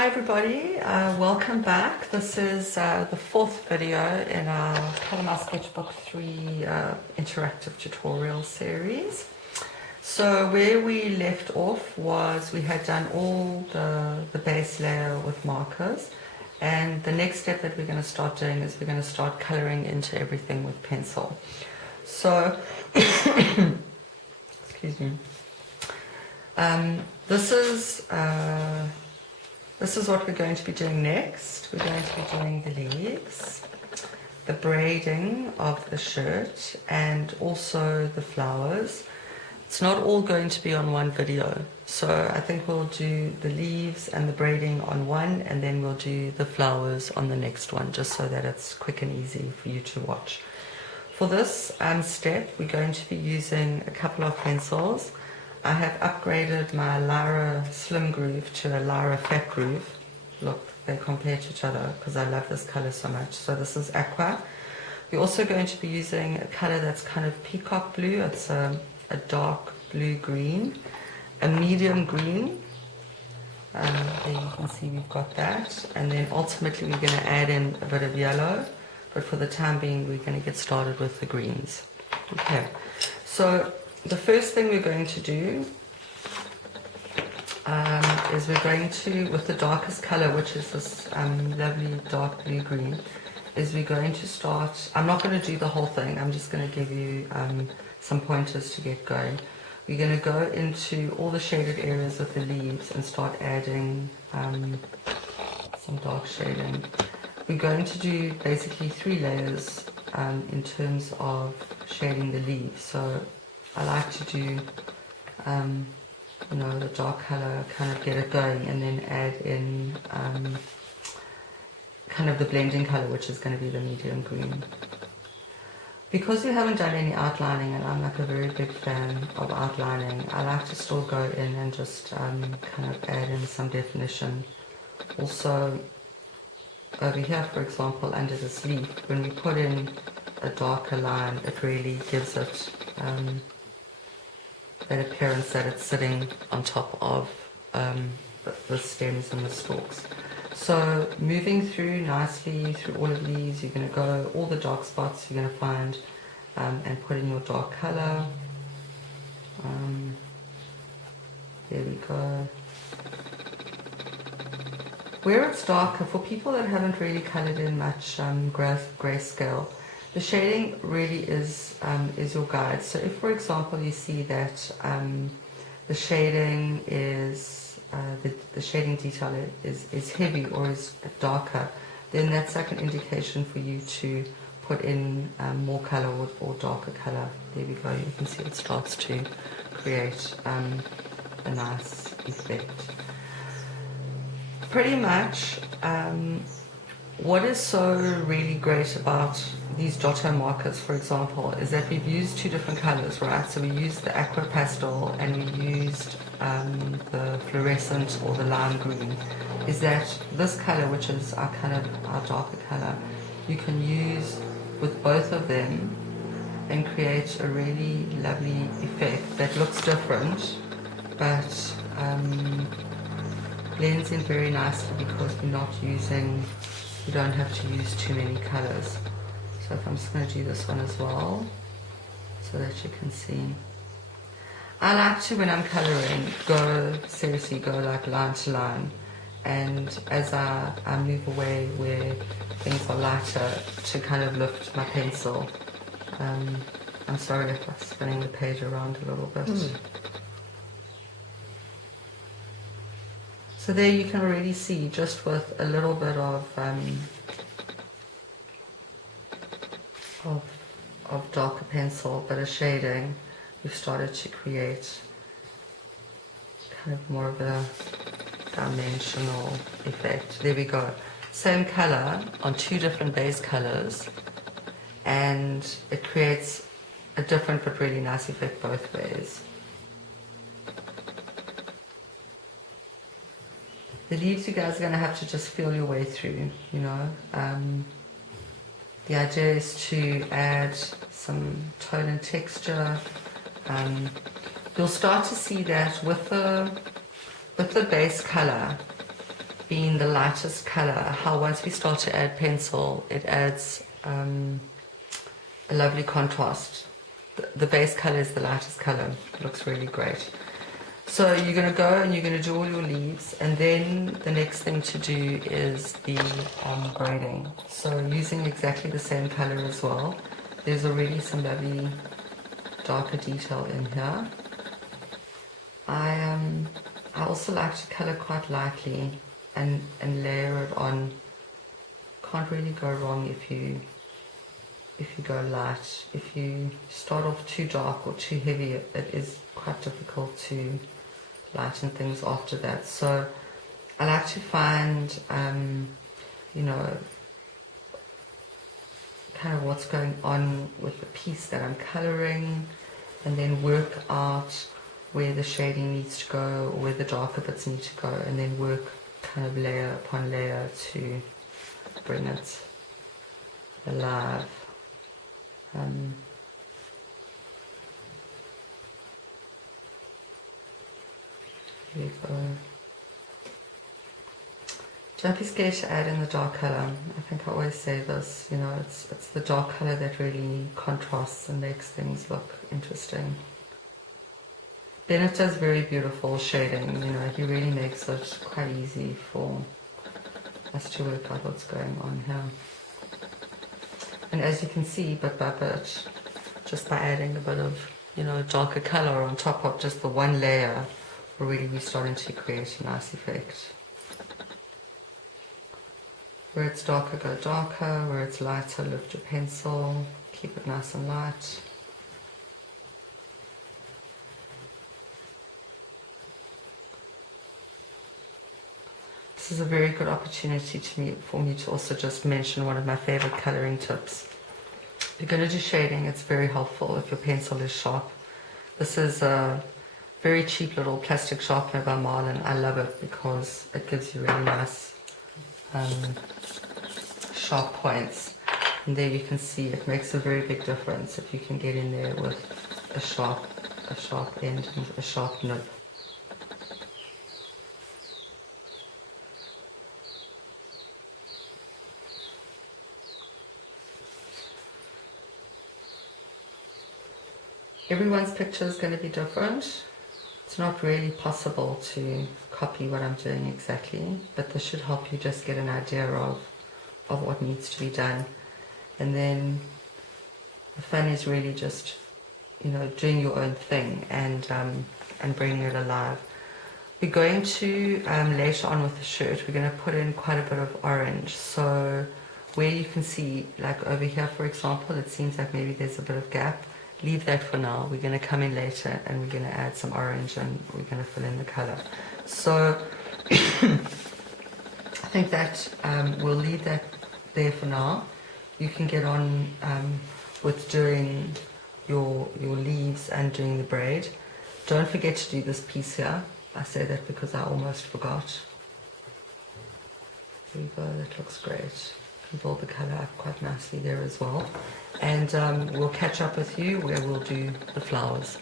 Hi everybody, welcome back. This is the fourth video in our Color Sketchbook 3 interactive tutorial series. So where we left off was we had done all the base layer with markers, and the next step that we're going to start doing is we're going to start coloring into everything with pencil. So excuse me. This is what we're going to be doing next. We're going to be doing the leaves, the braiding of the shirt, and also the flowers. It's not all going to be on one video, so I think we'll do the leaves and the braiding on one, and then we'll do the flowers on the next one, just so that it's quick and easy for you to watch. For this step, we're going to be using a couple of pencils. I have upgraded my Lyra Slim Groove to a Lyra Fat Groove. Look, they compare to each other because I love this color so much. So this is Aqua. We're also going to be using a color that's kind of peacock blue. It's a dark blue green, a medium green. There you can see we've got that. And then ultimately we're going to add in a bit of yellow. But for the time being, we're going to get started with the greens. Okay, so the first thing we're going to do is we're going to, with the darkest color, which is this lovely dark blue green, is we're going to start. I'm not going to do the whole thing, I'm just going to give you some pointers to get going. We're going to go into all the shaded areas with the leaves and start adding some dark shading. We're going to do basically 3 layers in terms of shading the leaves. So I like to do, the dark color, kind of get it going, and then add in kind of the blending color, which is going to be the medium green. Because we haven't done any outlining, and I'm like a very big fan of outlining, I like to still go in and just kind of add in some definition. Also, over here, for example, under this leaf, when we put in a darker line, it really gives it that appearance that it's sitting on top of the stems and the stalks. So moving through nicely through all of these, you're going to go all the dark spots you're going to find and put in your dark color. There we go. Where it's darker, for people that haven't really colored in much grayscale, the shading really is your guide. So if, for example, you see that the shading is the shading detail is heavy or is darker, then that's like an indication for you to put in more color or darker color. There we go. You can see it starts to create a nice effect. Pretty much. What is so really great about these Giotto markers, for example, is that we've used 2 different colors, right? So we used the aqua pastel and we used the fluorescent or the lime green. Is that this color, which is our darker color, you can use with both of them and create a really lovely effect that looks different, but blends in very nicely because we're not using. You don't have to use too many colors. So if I'm just going to do this one as well, so that you can see. I like to, when I'm coloring, seriously go like line to line. And as I move away where things are lighter, to kind of lift my pencil. I'm sorry if I'm spinning the page around a little bit. So there you can already see, just with a little bit of darker pencil, but a shading, we've started to create kind of more of a dimensional effect. There we go. Same color on 2 different base colors, and it creates a different but really nice effect both ways. The leaves, you guys are going to have to just feel your way through, The idea is to add some tone and texture. You'll start to see that with the base color, being the lightest color, how once we start to add pencil, it adds a lovely contrast. The base color is the lightest color. It looks really great. So you're going to go and you're going to do all your leaves, and then the next thing to do is the braiding. So using exactly the same color as well. There's already some lovely darker detail in here. I also like to color quite lightly and layer it on. Can't really go wrong if you go light. If you start off too dark or too heavy, it is quite difficult to lighten things after that. So I like to find, you know, kind of what's going on with the piece that I'm coloring, and then work out where the shading needs to go, or where the darker bits need to go, and then work kind of layer upon layer to bring it alive. Here we go. Don't be scared to add in the dark color. I think I always say this, you know, it's the dark color that really contrasts and makes things look interesting. Bennett does very beautiful shading, you know, he really makes it quite easy for us to work out what's going on here. And as you can see, bit by bit, just by adding a bit of, you know, darker color on top of just the one layer, already we're starting to create a nice effect. Where it's darker, go darker. Where it's lighter, lift your pencil, keep it nice and light. This is a very good opportunity for me to also just mention one of my favorite coloring tips. If you're going to do shading, it's very helpful if your pencil is sharp. This is a very cheap little plastic sharpener by Marlin. I love it because it gives you really nice sharp points. And there you can see it makes a very big difference if you can get in there with a sharp end and a sharp nib. Everyone's picture is going to be different. It's not really possible to copy what I'm doing exactly, but this should help you just get an idea of what needs to be done. And then the fun is really just, you know, doing your own thing and bringing it alive. We're going to, later on with the shirt, we're going to put in quite a bit of orange. So where you can see, like over here, for example, it seems like maybe there's a bit of gap. Leave that for now. We're going to come in later and we're going to add some orange and we're going to fill in the color. So I think that we'll leave that there for now. You can get on with doing your leaves and doing the braid. Don't forget to do this piece here. I say that because I almost forgot. There we go, that looks great. You can build the color up quite nicely there as well. And we'll catch up with you where we'll do the flowers.